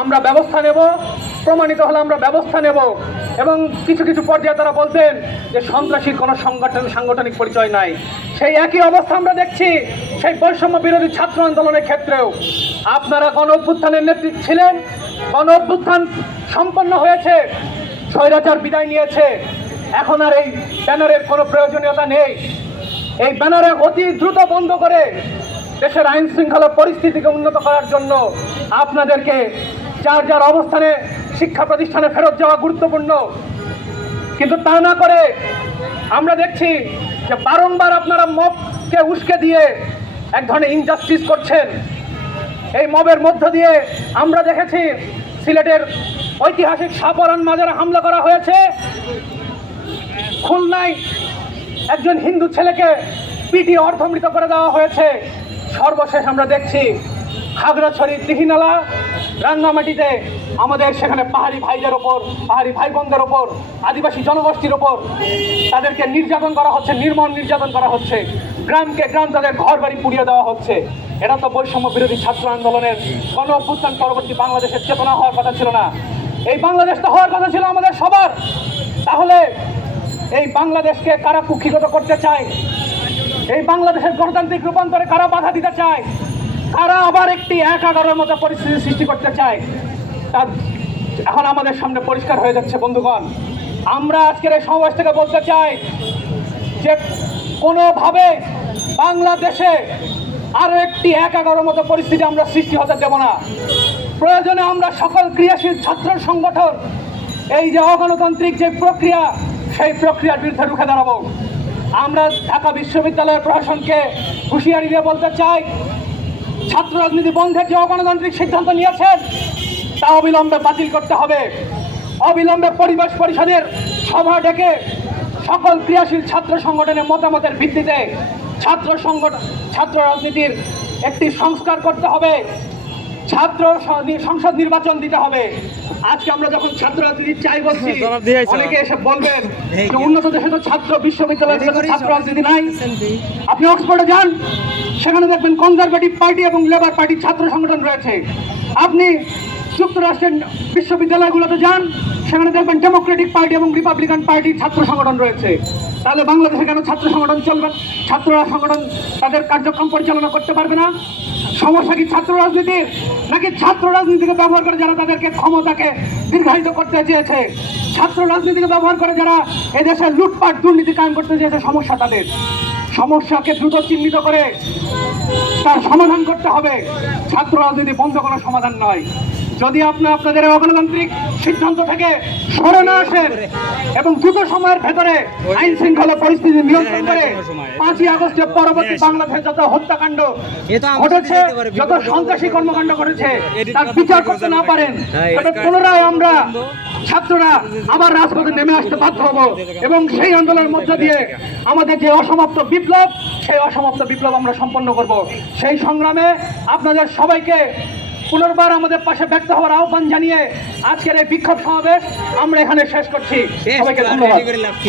আমরা ব্যবস্থা নেব, প্রমাণিত হলে আমরা ব্যবস্থা নেব। এবং কিছু কিছু পর্যায়ে তারা বলতেন যে সন্ত্রাসীর কোনো সাংগঠনিক পরিচয় নাই। সেই একই অবস্থা আমরা দেখছি সেই বৈষম্য বিরোধী ছাত্র আন্দোলনের ক্ষেত্রেও। আপনারা গণ অভ্যুত্থানের নেতৃত্ব ছিলেন, গণ অভ্যুত্থান সম্পন্ন হয়েছে, স্বৈরাচার বিদায় নিয়েছে, এখন আর এই ব্যানারের কোনো প্রয়োজনীয়তা নেই। এই ব্যানারে অতি দ্রুত বন্ধ করে দেশের আইন শৃঙ্খলা পরিস্থিতিকে উন্নত করার জন্য আপনাদেরকে যার যার অবস্থানে শিক্ষা প্রতিষ্ঠানে ফেরত যাওয়া গুরুত্বপূর্ণ। কিন্তু তা না করে আমরা দেখছি যে বারংবার আপনারা মবকে উস্কে দিয়ে এক ধরনের ইনজাস্টিস করছেন। এই মবের মধ্য দিয়ে আমরা দেখেছি সিলেটের ঐতিহাসিক সাপরান মাজারে হামলা করা হয়েছে, খুলনায় একজন হিন্দু ছেলেকে পিটিয়ে অর্ধমৃত করে দেওয়া হয়েছে। সর্বশেষ আমরা দেখছি খাগড়াছড়ি, দিঘিনালা, রাঙ্গামাটিতে আমাদের সেখানে পাহাড়ি ভাইদের ওপর, পাহাড়ি ভাই বোনদের ওপর, আদিবাসী জনগোষ্ঠীর ওপর তাদেরকে নির্যাতন করা হচ্ছে, নির্মম নির্যাতন করা হচ্ছে। গ্রামকে গ্রাম তাদের ঘর বাড়ি পুড়িয়ে দেওয়া হচ্ছে। এটা তো বৈষম্য বিরোধী ছাত্র আন্দোলনের গণ অভ্যুত্থান পরবর্তী বাংলাদেশের চেতনা হওয়ার কথা ছিল না। এই বাংলাদেশ তো হওয়ার কথা ছিল আমাদের সবার। তাহলে এই বাংলাদেশকে কারা কুক্ষিগত করতে চায়? এই বাংলাদেশের গণতান্ত্রিক রূপান্তরে কারা বাধা দিতে চায়? কারা আবার একটি ১-১১-এর মতো পরিস্থিতি সৃষ্টি করতে চায়? তা এখন আমাদের সামনে পরিষ্কার হয়ে যাচ্ছে বন্ধুগণ। আমরা আজকের এই সমাবেশ থেকে বলতে চাই যে কোনোভাবে বাংলাদেশে আরও একটি ১-১১-এর মতো পরিস্থিতি আমরা সৃষ্টি হতে দেব না। প্রয়োজনে আমরা সকল ক্রিয়াশীল ছাত্র সংগঠন এই যে অগণতান্ত্রিক যে প্রক্রিয়া, সেই প্রক্রিয়ার বিরুদ্ধে রুখে দাঁড়াবো। আমরা ঢাকা বিশ্ববিদ্যালয়ের প্রশাসনকে হুঁশিয়ারি দিয়ে বলতে চাই, ছাত্র রাজনীতি বন্ধের যে অগণতান্ত্রিক সিদ্ধান্ত নিয়েছেন তা অবিলম্বে বাতিল করতে হবে। অবিলম্বে পরিবেশ পরিষদের সভা ডেকে সকল ক্রিয়াশীল ছাত্র সংগঠনের মতামতের ভিত্তিতে ছাত্র রাজনীতির একটি সংস্কার করতে হবে। ছাত্র সংসদ নির্বাচন দিতে হবে। আজকে আমরা যখন ছাত্র রাজনীতি চাই বলছি, অনেকে এসে বলবেন যে উন্নত দেশে তো ছাত্র বিশ্ববিদ্যালয়ের ছাত্র রাজনীতি নাই। আপনি অক্সফোর্ডে যান, সেখানে দেখবেন কনজারভেটিভ পার্টি এবং লেবার পার্টির ছাত্র সংগঠন রয়েছে। আপনি যুক্তরাষ্ট্রের বিশ্ববিদ্যালয়গুলোতে যান, সেখানে দেখবেন ডেমোক্রেটিক পার্টি এবং রিপাবলিকান পার্টির ছাত্র সংগঠন রয়েছে। তাহলে বাংলাদেশে কেন ছাত্র সংগঠন চলবে? ছাত্ররা সংগঠন তাদের কার্যক্রম পরিচালনা করতে পারবে না? সমস্যা কি ছাত্র রাজনীতির, নাকি ছাত্র রাজনীতিকে ব্যবহার করে যারা তাদেরকে ক্ষমতাকে দীর্ঘায়িত করতে চেয়েছে? ছাত্র রাজনীতিকে ব্যবহার করে যারা এদেশে লুটপাট দুর্নীতি কায়েম করতে চেয়েছে? সমস্যা তাদের। সমস্যাকে দ্রুত চিহ্নিত করে তার সমাধান করতে হবে। ছাত্র রাজনীতি বন্ধ করার সমাধান নয়। যদি আপনাদের অগণতান্ত্রিক সিদ্ধান্ত থেকে সরে না আসেন এবং দ্রুত সময়ের ভেতরে আইন শৃঙ্খলা পরিস্থিতি নিয়ন্ত্রণ করে 5ই আগস্টের পরবর্তী বাংলাদেশে যত হত্যাকাণ্ড ঘটেছে, যত সন্ত্রাসী কর্মকাণ্ড ঘটেছে তার বিচার করতে না পারেন, তবে পুনরায় আমরা ছাত্ররা আবার রাজপথে নেমে আসতে বাধ্য হব এবং সেই আন্দোলনের মধ্য দিয়ে আমাদের যে অসমাপ্ত বিপ্লব, সেই অসমাপ্ত বিপ্লব আমরা সম্পন্ন করব। সেই সংগ্রামে আপনাদের সবাইকে পুনর্বার আমাদের পাশে ব্যক্ত হওয়ার আহ্বান জানিয়ে আজকের এই বিক্ষোভ সমাবেশ আমরা এখানে শেষ করছি। সবাইকে ধন্যবাদ।